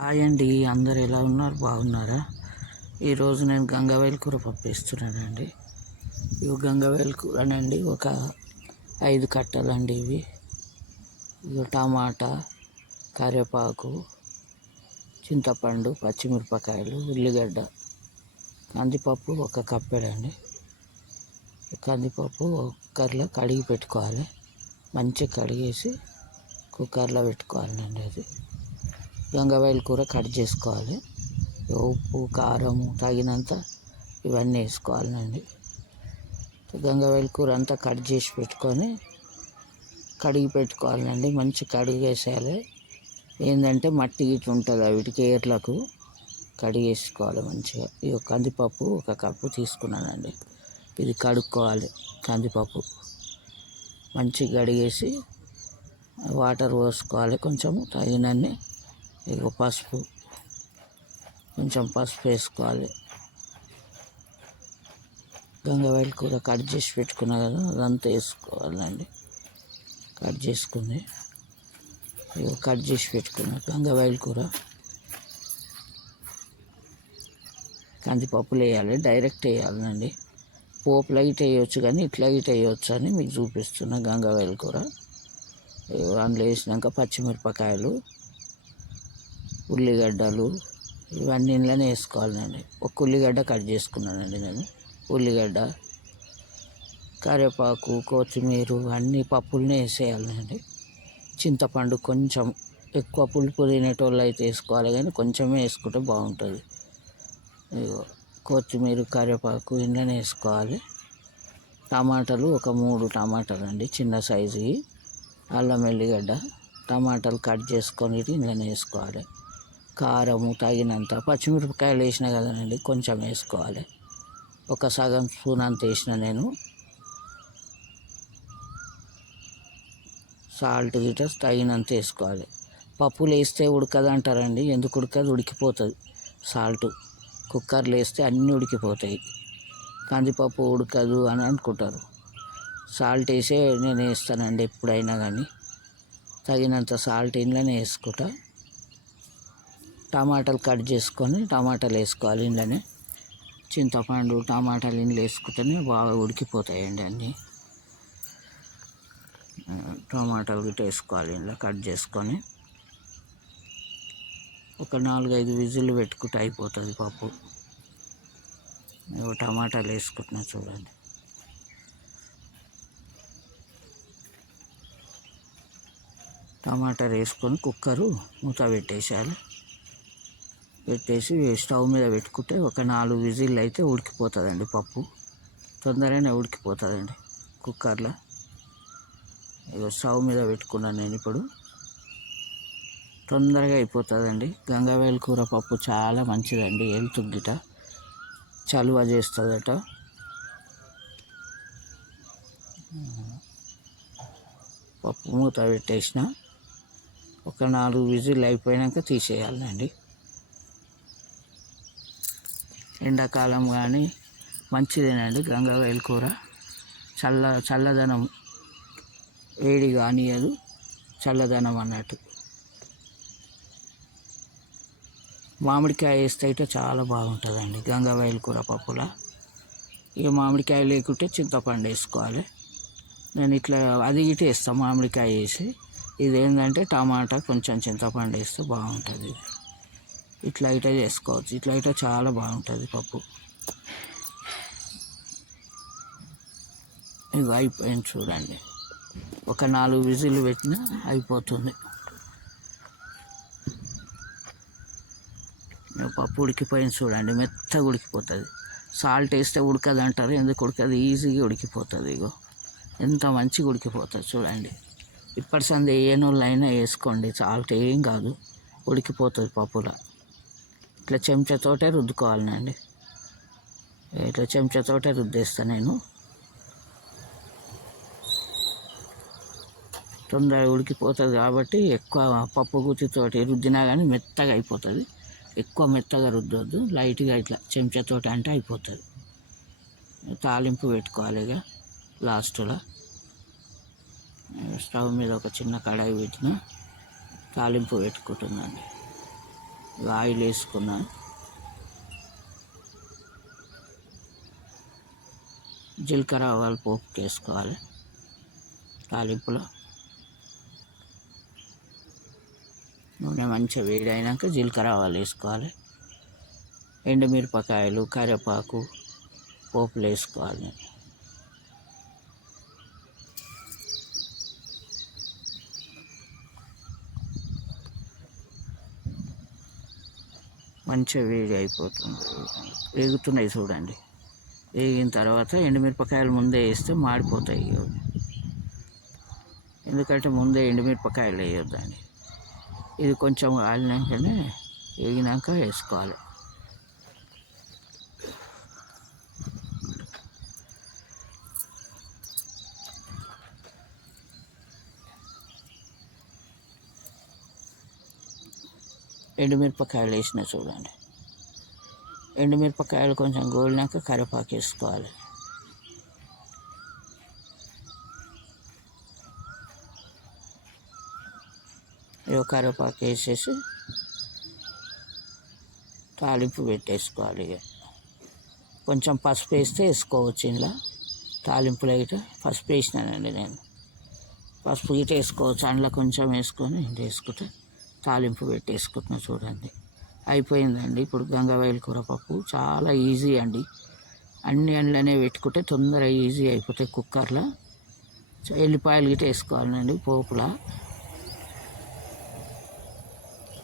Hi అండి, అందరు ఎలా ఉన్నారు? బాగున్నారా? ఈరోజు నేను గంగవాయిల్ కూర పప్పు వేస్తున్నానండి. ఇవి గంగవాయిల్ కూరనండి, ఒక 5 కట్టలండి ఇవి. టమాటా, కరివేపాకు, చింతపండు, పచ్చిమిరపకాయలు, ఉల్లిగడ్డ, కందిపప్పు ఒక కప్పెడండి. కందిపప్పు కుక్కర్లో కడిగి పెట్టుకోవాలి. మంచిగా కడిగేసి కుక్కర్లో పెట్టుకోవాలండి. అది గంగవాయిల్ కూర కట్ చేసుకోవాలి. ఉప్పు, కారము తగినంత ఇవన్నీ వేసుకోవాలండి. గంగవాయిల్ కూర అంతా కట్ చేసి పెట్టుకొని కడిగి పెట్టుకోవాలండి. మంచి కడిగేసేయాలి. ఏంటంటే మట్టి గిట్ల ఉంటుంది వీటికి, ఏర్లకు కడిగేసుకోవాలి మంచిగా. ఈ కందిపప్పు ఒక కప్పు తీసుకున్నానండి. ఇది కడుక్కోవాలి. కందిపప్పు మంచిగా కడిగేసి వాటర్ పోసుకోవాలి. కొంచెము తగినన్ని. పసుపు, కొంచెం పసుపు వేసుకోవాలి. గంగవాయిల్ కూర కట్ చేసి పెట్టుకున్నా కదా, అదంతా వేసుకోవాలండి. కట్ చేసుకుని కట్ చేసి పెట్టుకున్న గంగవాయిల్ కూర కందిపప్పులు వేయాలి. డైరెక్ట్ వేయాలండి. పోపు లైట్ వేయవచ్చు, కానీ ఇట్లా ఇటు వేయవచ్చు అని మీకు చూపిస్తున్నా. గంగవాయిల్ కూర అందులో వేసినాక పచ్చిమిరపకాయలు, ఉల్లిగడ్డలు ఇవన్నీ ఇంట్లోనే వేసుకోవాలండి. ఒక ఉల్లిగడ్డ కట్ చేసుకున్నానండి నేను. ఉల్లిగడ్డ, కరివేపాకు, కొత్తిమీర అన్నీ పప్పులనే వేసేయాలండి. చింతపండు కొంచెం ఎక్కువ పులుపు తినేటోళ్ళు అయితే వేసుకోవాలి, కానీ కొంచెమే వేసుకుంటే బాగుంటుంది. కొత్తిమీర, కరివేపాకు ఇంట్లోనే వేసుకోవాలి. టమాటాలు ఒక 3 టమాటాలు అండి, చిన్న సైజువి. అల్లం వెల్లిగడ్డ, టమాటాలు కట్ చేసుకొని ఇంట్లోనే వేసుకోవాలి. కారము తగినంత, పచ్చిమిరపకాయలు వేసిన కదండి, కొంచెం వేసుకోవాలి. ఒక సగం స్పూన్ అంత వేసిన నేను. సాల్ట్ గిట్ట తగినంత వేసుకోవాలి. పప్పులు వేస్తే ఉడకదు అంటారండి. ఎందుకు ఉడకదు? ఉడికిపోతుంది. సాల్ట్ కుక్కర్లో వేస్తే అన్నీ ఉడికిపోతాయి. కందిపప్పు ఉడకదు అని అనుకుంటారు. సాల్ట్ వేసే నేను వేస్తానండి ఎప్పుడైనా కానీ. తగినంత సాల్ట్ ఇంట్లోనే వేసుకుంటా. టమాటాలు కట్ చేసుకొని టమాటాలు వేసుకోవాలి ఇంట్లోనే. చింతపండు, టమాటాలు ఇంట్లో వేసుకుంటేనే బాగా ఉడికిపోతాయండి అన్నీ. టమాటాలు గిట్ట వేసుకోవాలి ఇంట్లో కట్ చేసుకొని. ఒక 4-5 విజిల్లు పెట్టుకుంటే అయిపోతుంది పప్పు. టమాటాలు వేసుకుంటున్నా చూడండి. టమాటాలు వేసుకొని కుక్కరు మూత పెట్టేసేయాలి. పెట్టేసి స్టవ్ మీద పెట్టుకుంటే ఒక 4 విజిల్లు అయితే ఉడికిపోతుందండి పప్పు. తొందరగానే ఉడికిపోతుందండి కుక్కర్లో. స్టవ్ మీద పెట్టుకున్నాను నేను ఇప్పుడు. తొందరగా అయిపోతుందండి. గంగవాయిల్ కూర పప్పు చాలా మంచిదండి. హెల్త్ గిట చలువ చేస్తుందట. పప్పు మూత పెట్టేసిన ఒక 4 విజిల్లు అయిపోయాక తీసేయాలండి. ఎండాకాలం కానీ మంచిదేనండి గంగవాయిల్ కూర. చల్లదనం, వేడి కానియదు, చల్లదనం అన్నట్టు. మామిడికాయ వేస్తే అయితే చాలా బాగుంటుందండి గంగవాయిల్ కూర పప్పులా. ఇక మామిడికాయ లేకుంటే చింతపండు వేసుకోవాలి. నేను ఇట్లా అది ఇటు వేస్తాను మామిడికాయ వేసి. ఇదేంటంటే టమాటా కొంచెం చింతపండు వేస్తే బాగుంటుంది. ఇట్లా అయితే చేసుకోవచ్చు. ఇట్లా అయితే చాలా బాగుంటుంది పప్పు. ఇవి అయిపోయింది చూడండి. ఒక 4 విజిల్లు పెట్టినా అయిపోతుంది. పప్పు ఉడికిపోయింది చూడండి, మెత్తగా ఉడికిపోతుంది. సాల్ట్ వేస్తే ఉడకదు అంటారు. ఎందుకు ఉడకదు? ఈజీగా ఉడికిపోతుంది. ఇగో ఎంత మంచిగా ఉడికిపోతుంది చూడండి. ఇప్పటి సంది వేయని వాళ్ళు అయినా వేసుకోండి, సాల్ట్ ఏం కాదు, ఉడికిపోతుంది పప్పులో. ఇట్లా చెంచాతోటే రుద్దుకోవాలండి. ఇట్లా చెంచాతోటే రుద్దేస్తాను నేను. తొందరగా ఉడికిపోతుంది కాబట్టి ఎక్కువ పప్పు గుత్తితోటి రుద్దినా కానీ మెత్తగా అయిపోతుంది. ఎక్కువ మెత్తగా రుద్దొద్దు, లైట్గా ఇట్లా చెంచాతోటి అంటే అయిపోతుంది. తాలింపు పెట్టుకోవాలి. ఇక లాస్ట్లో స్టవ్ మీద ఒక చిన్న కడాయి పెట్టిన తాలింపు పెట్టుకుంటుందండి. ఆయిల్ వేసుకున్నా, జీలకర్ర ఆవాలు పోపుకి వేసుకోవాలి. తాలింపులో నూనె మంచిగా వేడి అయినాక జీలకర్ర ఆవాలు వేసుకోవాలి. ఎండుమిరపకాయలు, కరివేపాకు పోపులు వేసుకోవాలి. మంచిగా వేడి అయిపోతుంది, వేగుతున్నాయి చూడండి. వేగిన తర్వాత ఎండుమిరపకాయలు ముందే వేస్తే మాడిపోతాయి. ఎందుకంటే ముందే ఎండుమిరపకాయలు వేయొద్దండి. ఇది కొంచెం కాలినాకనే వేగినాక వేసుకోవాలి. ఎండుమిరపకాయలు వేసిన చూడండి. ఎండుమిరపకాయలు కొంచెం గోలినాక కరివేపాకు వేసుకోవాలి. కరివేపాకు వేసేసి తాలింపు పెట్టేసుకోవాలి. ఇక కొంచెం పసుపు వేస్తే వేసుకోవచ్చు. ఇలా తాలింపులో గిట పసుపు వేసినానండి నేను. పసుపు గిట వేసుకోవచ్చు, అందులో కొంచెం వేసుకొని వేసుకుంటే తాలింపు పెట్టేసుకుంటున్నా చూడండి. అయిపోయిందండి. ఇప్పుడు గంగవాయిల కూర పప్పు చాలా ఈజీ అండి. అన్ని అందులోనే పెట్టుకుంటే తొందరగా ఈజీ అయిపోతాయి. కుక్కర్లో ఎల్లిపాయలు గిట వేసుకోవాలండి పోపులా.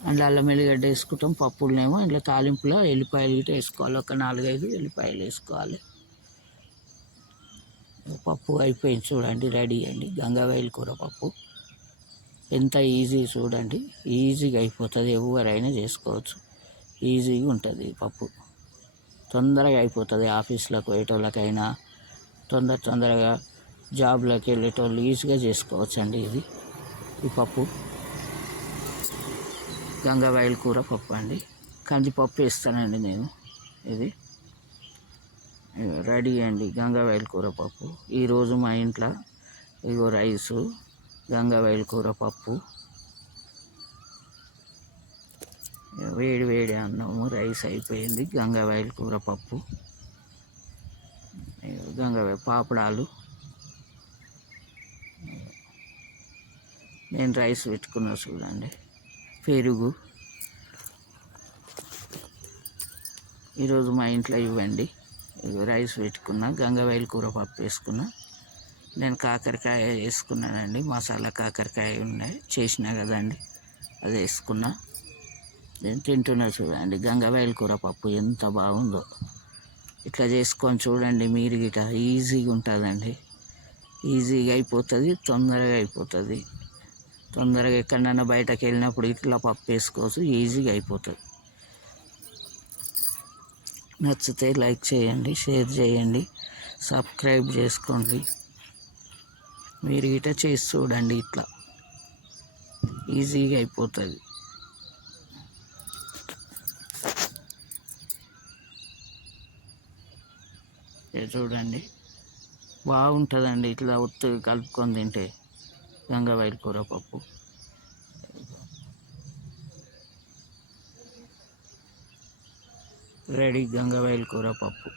అందులో అల్లం ఎల్లిగడ్డ వేసుకుంటాం. పప్పులనేమో అందులో తాలింపులో ఎల్లిపాయలు గిట వేసుకోవాలి. ఒక 4-5 ఎల్లిపాయలు వేసుకోవాలి. పప్పు అయిపోయింది చూడండి, రెడీ అండి. గంగవాయిల కూర పప్పు ఎంత ఈజీ చూడండి. ఈజీగా అయిపోతుంది, ఎవరైనా చేసుకోవచ్చు. ఈజీగా ఉంటుంది పప్పు, తొందరగా అయిపోతుంది. ఆఫీస్లోకి పోయేటోళ్ళకైనా తొందరగా జాబ్లోకి వెళ్ళేటోళ్ళు ఈజీగా చేసుకోవచ్చు అండి. ఈ పప్పు గంగవాయిల కూర పప్పు అండి. కందిపప్పు వేస్తానండి నేను. ఇది రెడీ అండి గంగవాయిల కూర పప్పు. ఈరోజు మా ఇంట్లో ఇగో రైసు, గంగవాయిల కూర పప్పు, వేడి వేడి అన్నము, రైస్ అయిపోయింది. గంగవాయిల కూర పప్పు, గంగవాయిల పాపడాలు. నేను రైస్ పెట్టుకున్నా చూడండి. పెరుగు. ఈరోజు మా ఇంట్లో ఇవ్వండి. రైస్ పెట్టుకున్నా, గంగవాయిల కూర పప్పు వేసుకున్నా. నేను కాకరకాయ వేసుకున్నానండి. మసాలా కాకరకాయ ఉన్నాయి, చేసినా కదండి, అది వేసుకున్నా. నేను తింటున్నా చూడండి. గంగవాయిల కూర పప్పు ఎంత బాగుందో. ఇట్లా చేసుకొని చూడండి మీరు గిట. ఈజీగా ఉంటుందండి, ఈజీగా అయిపోతుంది, తొందరగా అయిపోతుంది. తొందరగా ఎక్కడైనా బయటకు వెళ్ళినప్పుడు ఇట్లా పప్పు వేసుకోవచ్చు, ఈజీగా అయిపోతుంది. నచ్చితే లైక్ చేయండి, షేర్ చేయండి, సబ్స్క్రైబ్ చేసుకోండి. మీరు గిట చేసి చూడండి, ఇట్లా ఈజీగా అయిపోతుంది. చూడండి బాగుంటుందండి. ఇట్లా ఉత్తుగా కలుపుకొని తింటే గంగవాయిల కూర పప్పు. రెడీ గంగవాయిల కూర పప్పు.